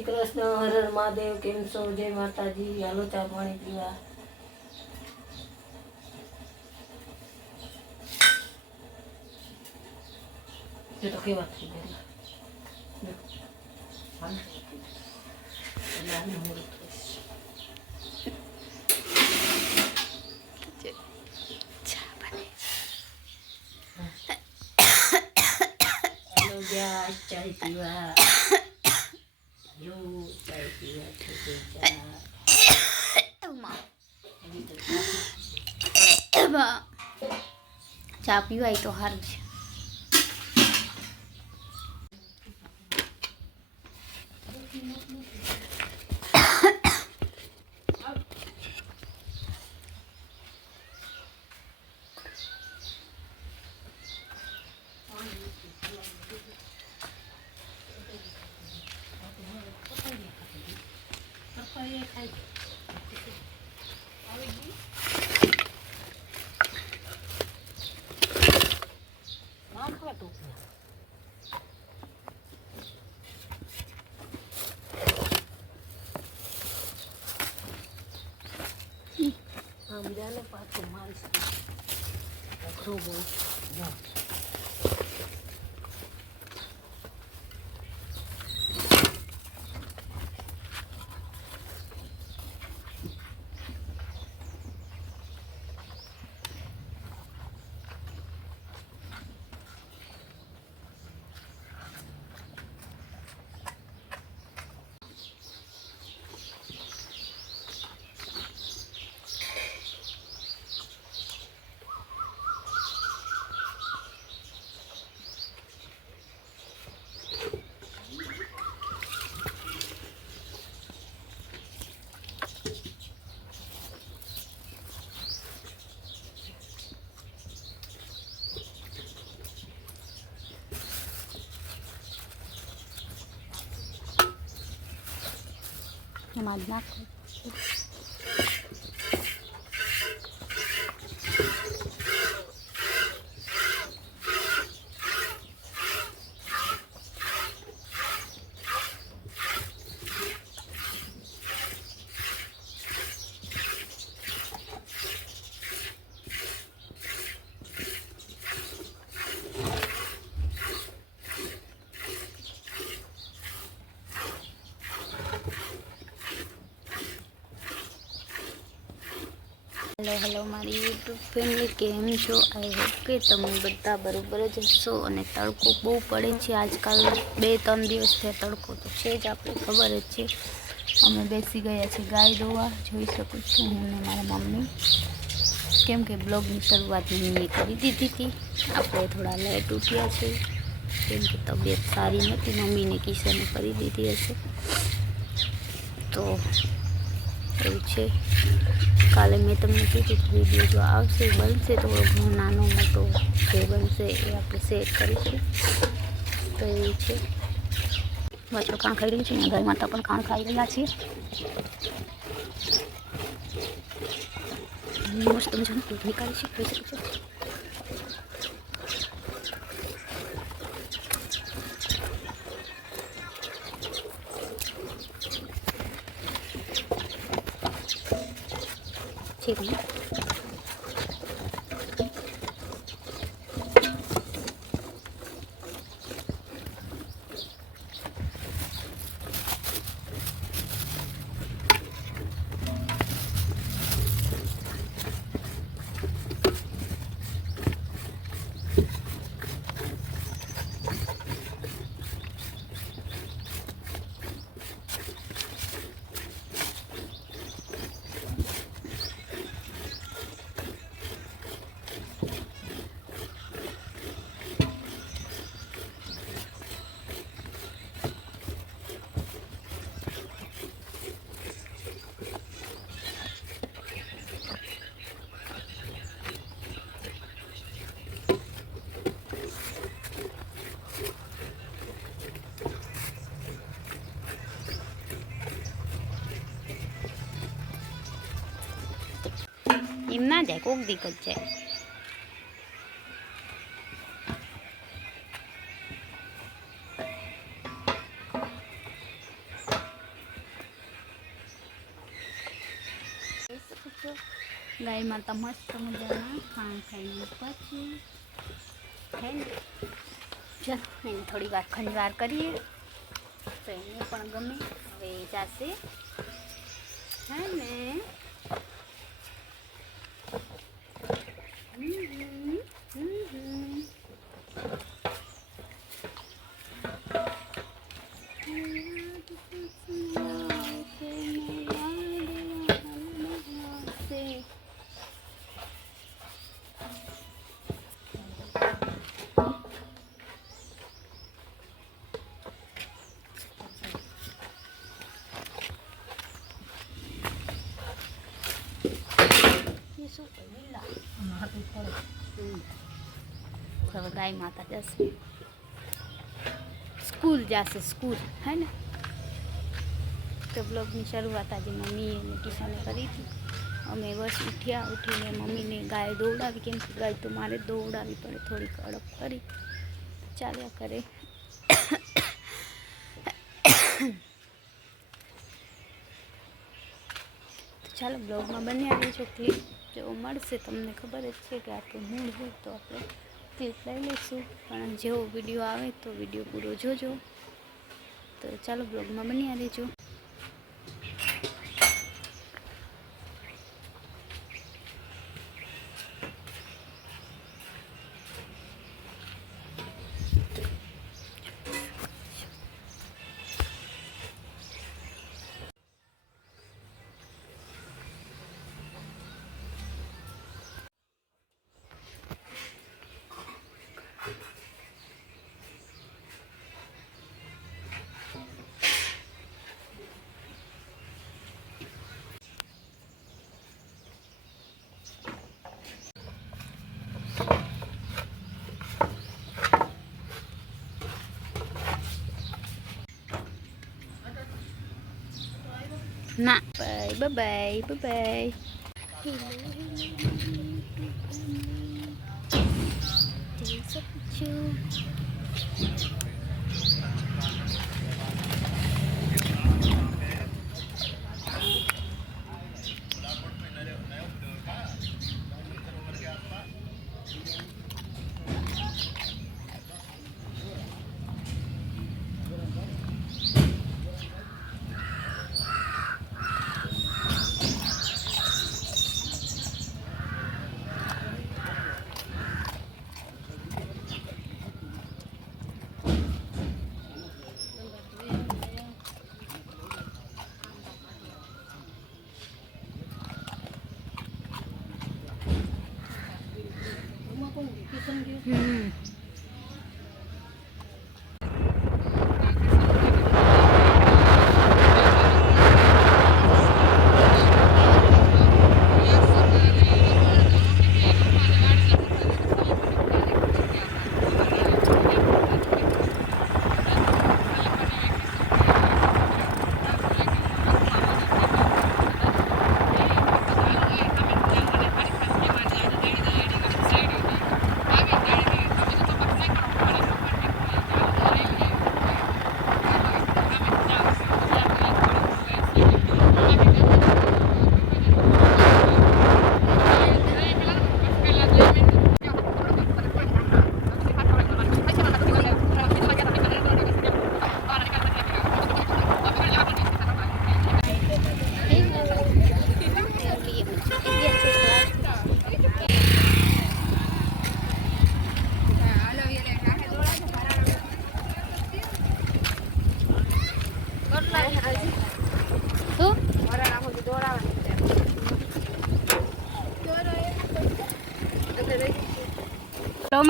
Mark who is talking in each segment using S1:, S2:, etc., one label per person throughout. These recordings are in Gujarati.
S1: જય શ્રી કૃષ્ણ હર હર મહાદેવ કેમ છો જય માતાજી હાલો ચા પાણી પીવા જો તો કેવા થઈ ગયેલા જો. હાલ. એટલે આનું મોડું થઈશ. હાલો ગયા ચાય પીવા જો ચાય પીવા છે તો ચા એવી તો ચા
S2: ચા પીવાય તો સારું છે.
S1: આમ જાને પાછું મારીશ. અઘરો બહુ જો.
S2: એમાં જ નાખો હેલો હેલો મારી યુટ્યુબ ફેમિલી કેમ છો? આઈ હોપ કે તમે બધા બરાબર જ હશો અને તડકો બહુ પડે છે. આજકાલ બે ત્રણ દિવસથી તડકો તો છે જ આપણે ખબર જ છે. અમે બેસી ગયા છીએ ગાય દોવા, જોઈ શકું છું હું ને મારા મમ્મી. કેમ કે બ્લોગની શરૂઆત મેં કરી દીધી હતી. આપણે થોડા લેટ ઉઠ્યા છે. કેમ કે તબિયત સારી નથી, મમ્મીને કિશને કરી દીધી હશે. તો એવું છે. કાલે મેં તમને કીધું કે વીડિયો જો આવશે, બનશે તો ઘણો નાનો મોટો જે બનશે એ આપણે શેર કરીશું. તો એવું છે. વાછો કાણ ખાઈ રહ્યું છે ને, ઘરમાં માતા પણ કાણ ખાઈ રહ્યા છીએ. મસ્ત મજાનું દૂધ નીકાળી છે જોઈ શકો છો છે જાય કોક દીક જ જાય ગાય માતા મસ્ત મજાના ખાણ ખાઈ પછી થઈને ચાલો, એને થોડી વાર ખંજવાર કરીએ. તો એને પણ ગમે, હવે જાશે. હે ને? そうか、見ん。いい。うん。હવે ગાય માતા જશે. સ્કૂલ જશે, સ્કૂલ, હે ને? તો બ્લોગની શરૂઆત આજે મમ્મીએ અને કિશાને કરી હતી. અમે બસ ઉઠ્યા, ઉઠીને મમ્મીને ગાય દોવડાવી કેમ કે ગાય તો મારે દોવડાવી પડે થોડીક અડપ કરી. ચાલ્યા કરે. ચાલો બ્લોગમાં બન્યા રહીશું. ક્લિપ જો મળશે, તમને ખબર જ છે કે આટલું મૂળ હોય તો આપણે ક્લિપ લઈ લઈશું. પણ જેવો વીડિયો આવે તો વીડિયો પૂરો જોજો. તો ચાલો બ્લોગમાં બની રહીજો. ના બાય બાય બાય બાય જઈ શકું છું હમ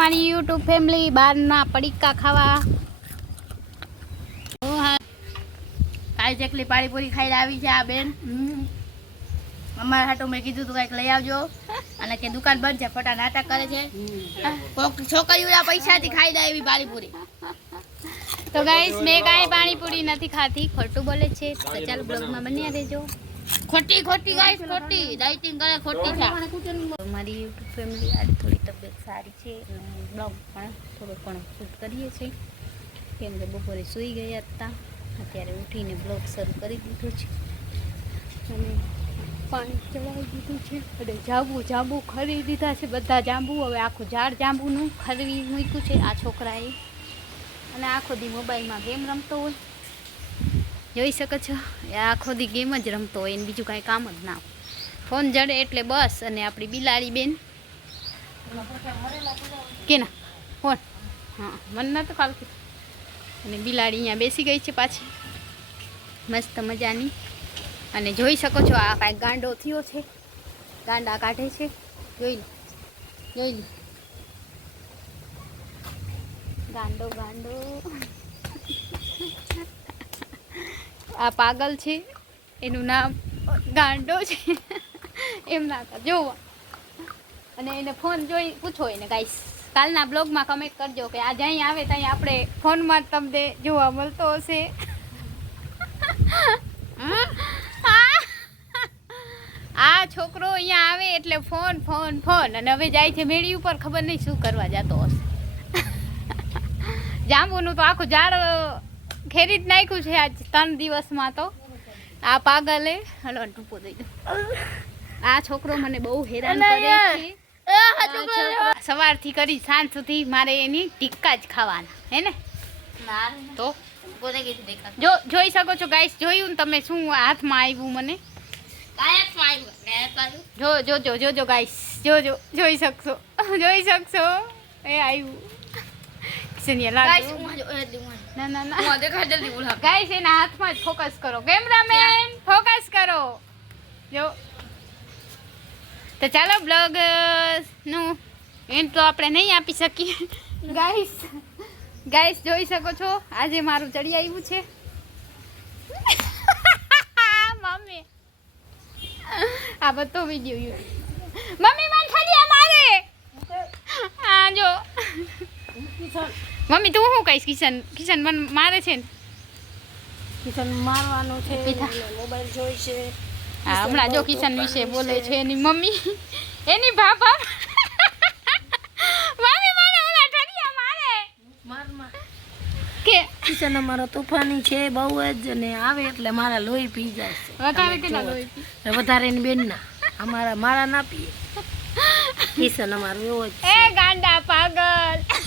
S2: તો મારી યુટ્યુબ ફેમિલી બહારના પડીકા ખાવા.
S3: કાલે જેટલી પાણીપુરી ખાઈને આવી છે આ બેન. અમારા હાટું મેં કીધું તું કંઈક લઈ આવજો. અને કે દુકાન બંધ છે, ફટા નાટક કરે છે. કોક છોકરીઓના પૈસાથી ખાઈ દે એવી પાણીપુરી.
S2: તો ગાઈસ, મેં કાંઈ પાણીપુરી નથી ખાતી ખોટું બોલે છે. તો ચાલો બ્લોગમાં બન્યા રહેજો.
S3: ખોટી ખોટી ગાઈસ ખોટી. ડાયટિંગ કરે ખોટી છે.
S2: મારી યુટ્યુબ ફેમિલી આજ થોડી તબિયત સારી છે અને બ્લોગ પણ થોડો પણ શૂટ કરીએ છીએ. કેમ કે બપોરે સૂઈ ગયા હતા. અત્યારે ઉઠીને બ્લોગ શરૂ કરી દીધો છે. અને પાણી ચડાવી દીધું છે. અને જાંબુ જાંબુ ખરી દીધા છે બધા જાંબુ. હવે આખું ઝાડ જાંબુનું ખરવી મૂક્યું છે આ છોકરાએ. અને આખો દી મોબાઈલમાં ગેમ રમતો હોય. જોઈ શકો છો? એ આખો દી ગેમ જ રમતો હોય એને બીજું કાંઈ કામ જ ના ફોન જડે એટલે બસ અને આપણી બિલાડી બેન. કે ના ફોન? હા, મને નહોતું ખાલતું અને બિલાડી અહીંયા બેસી ગઈ છે પાછી. મસ્ત મજાની. અને જોઈ શકો છો આ કાંઈક ગાંડો થયો છે. ગાંડા કાઢે છે. જોઈ લો. જોઈ લો. ગાંડો ગાંડો. આ પાગલ છે. એનું નામ ગાંડો છે. એમ ના કર. જોવો. અને એને ફોન જોઈ પૂછો એને ગાઈસ કાલના બ્લોગમાં કમેન્ટ કરજો કે આ જ્યાં આવે ત્યાં આપણે ફોનમાં તમને જોવા મળતો હશે. આ છોકરો અહીંયા આવે એટલે ફોન ફોન ફોન અને હવે જાય છે મેળી ઉપર, ખબર નહીં શું કરવા જતો હશે. જાંબુનું તો આખું ઝાડ ખેરી જ નાખ્યું છે આજ ત્રણ દિવસમાં તો. આ પાગલે. હલો ટૂંકો દઈ દો આ છોકરો મને બહુ હેરાન કરે છે. સવારથી કરી સાંજ સુધી મારે એની ટીક્કા જ ખાવાના હે ને? તો? જો જોઈ શકો છો ગાઈસ જોયું તમે શું હાથમાં આવ્યું મને? જો જો જો જો જો ગાઈસ જો જો જોઈ શકશો જોઈ શકશો. એ આવ્યું કિશનિયા ના ના ના.
S3: દેખા જલ્દી બોલા
S2: ગાઈસ એના હાથમાં જ ફોકસ કરો. કેમેરામેન ફોકસ કરો. જો. તો ચાલો બ્લોગનું એન્ડ તો આપણે નહીં આપી શકીએ. ગાઈસ ગાઈસ જોઈ શકો છો આજે મારું ચડી આવ્યું છે. મમ્મી. આ બધો વીડિયો યુટ્યુબ મમ્મી મને ખાલી મારે. હા જો. મમ્મી તું શું કહીશ કિશન? કિશન મને મારે છે ને.
S1: કિશન મારવાનો છે મોબાઈલ જોઈ છે.
S2: હા હમણાં જો કિશન વિશે બોલે છે એની મમ્મી એની બાપા મમ્મી મને ઓલા ઠરિયા મારે.
S1: માર માર.
S2: કે
S1: કિશન અમારો તોફાની છે બહુ જ અને આવે એટલે મારા લોહી પી જાય છે.
S2: વધારે કેટલા લોહી પી?
S1: વધારે એની બેનના. અમારા મારા ના પીએ. કિશન અમારો એવો જ
S2: એ ગાંડા પાગલ.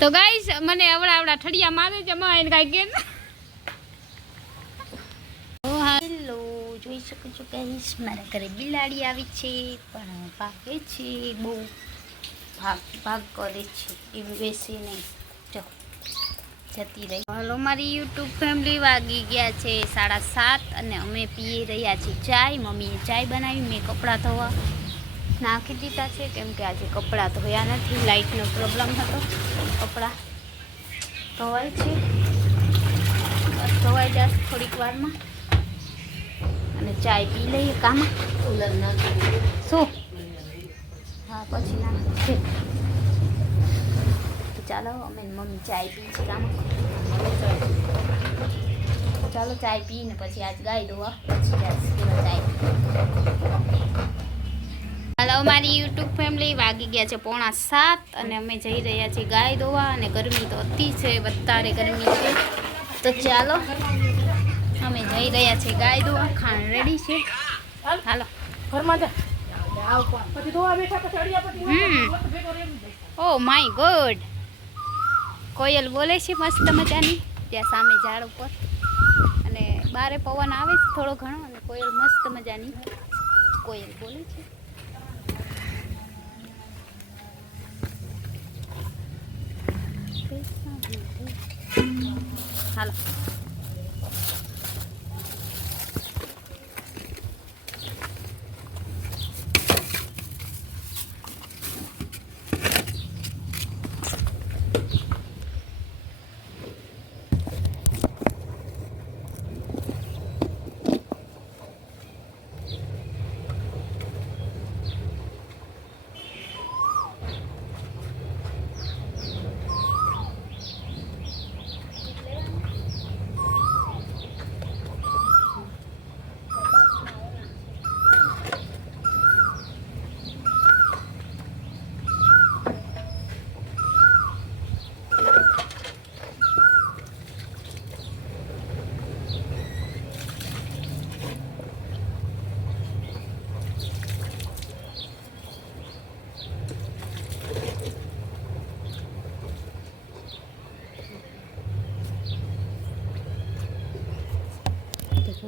S2: તો ગાઈસ, મને અવડા અવડા ઠડિયા મારે છે માં એને કાંઈ કે હેલો, જોઈ શકો છો ગાઈસ, મારા ઘરે બિલાડી આવી છે, પણ ભાગે છે, બહુ ભાગ ભાગ કરે છે એવું બેસીને નહીં. જો, જતી રહી. હલો, મારી યુટ્યુબ ફેમિલી વાગી ગયા છે સાડા સાત, અને અમે પી રહ્યા છીએ ચાય. મમ્મીએ ચાય બનાવી, મેં કપડાં ધોવા. નાખી દીધા છે કેમ કે આજે કપડાં ધોયા નથી લાઇટનો પ્રોબ્લેમ હતો. કપડાં ધોવાય છે. ધોવાઈ જશે થોડીક વારમાં. અને ચાય પી લઈએ કામ. શું? હા પછી ના છે ચાલો અમે મમ્મી ચાય પી છે કામ. ચાલો ચાય પીને પછી આજ ગાય દોવા. પછી ચાય. હાલો મારી યુટ્યુબ ફેમિલી વાગી ગયા છે પોણા સાત અને અમે જઈ રહ્યા છીએ ગાય દોવા અને ગરમી તો અતિ છે વધારે ગરમી છે. તો ચાલો અમે જઈ રહ્યા છીએ ગાય દોવા ખાણ રેડી છે. હાલો.
S1: ઘરમાં જા. ધોવા
S2: ઓ માય ગોડ કોયલ બોલે છે મસ્ત મજાની ત્યાં સામે ઝાડ ઉપર. અને બારે પવન આવે છે થોડો ઘણો અને કોયલ મસ્ત મજાની. કોયલ બોલે છે. હાલો જોઈ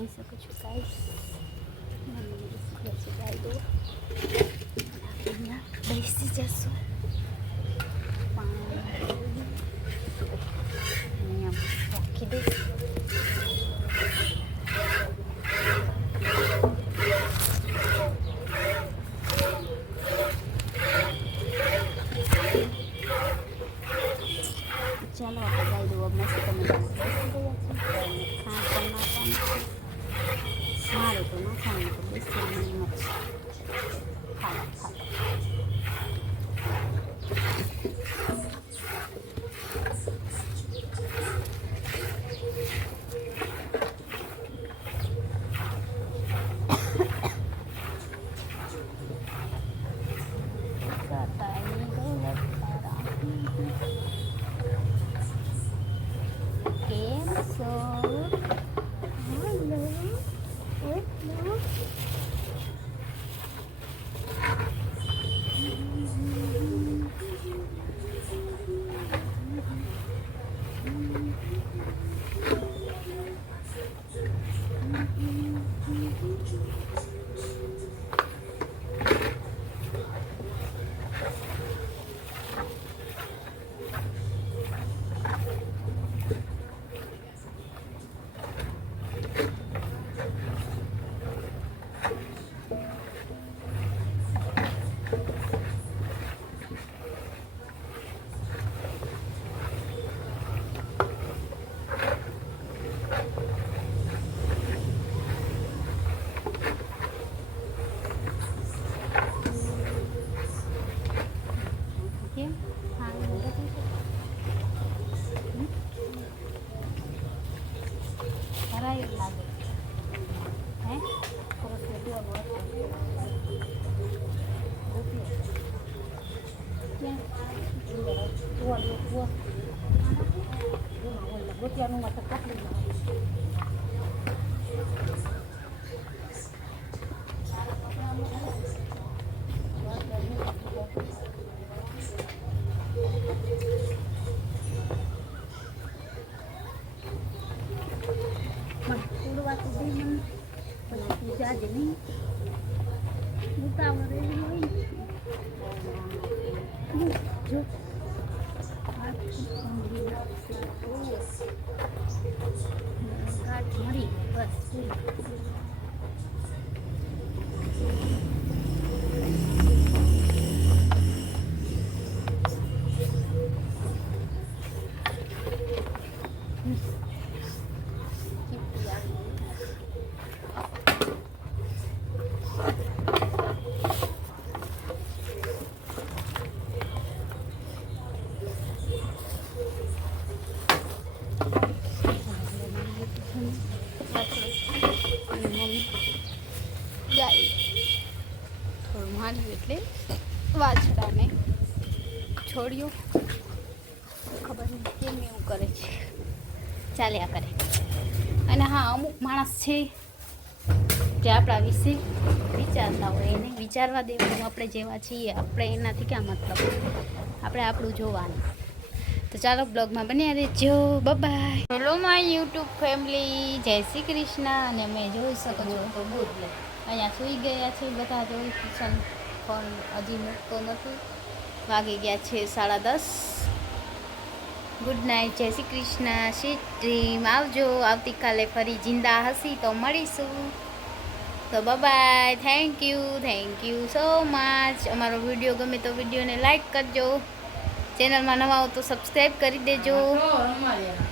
S2: શકો છો ગાઈસ ગાય દો અહીંયા બેસી જશો પાણી Thank you. પછી તું જાજે નહીં ઉતાવળ એવી હોય ને જો હાથ ઊંઘી નાખશે. ગાંઠ મરી બસ પૂરી. ચીપટી આવી અને મમ્મી ગાય થોડું માર્યું એટલે વાછડાને છોડ્યું ખબર નહીં કેમ એવું કરે છે ચાલ્યા કરે અને હા અમુક માણસ છે જે આપણા વિશે વિચારતા હોય એને વિચારવા દેવાનું આપણે જેવા છીએ આપણે એનાથી ક્યાં મતલબ? આપણે આપણું જોવાનું. તો ચાલો બ્લોગમાં બન્યા રહેજો. Bye hello my YouTube family જય શ્રી કૃષ્ણ. અને મેં જોઈ શકો છો. તો ગુડ અહીંયા સૂઈ ગયા છે બધા જોઈ કિચન ફોન હજી મૂકતો નથી. વાગી ગયા છે સાડા દસ. ગુડ નાઇટ જય શ્રી કૃષ્ણ. શ્રી ડ્રીમ આવજો. આવતીકાલે ફરી જિંદા હસી તો મળીશું. તો bye thank you thank you so much અમારો વીડિયો ગમે તો વિડીયોને લાઈક કરજો. ચેનલમાં નવા હો તો સબસ્ક્રાઈબ કરી દેજો.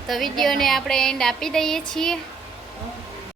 S2: તો વિડીયોને આપણે એન્ડ આપી દઈએ છીએ.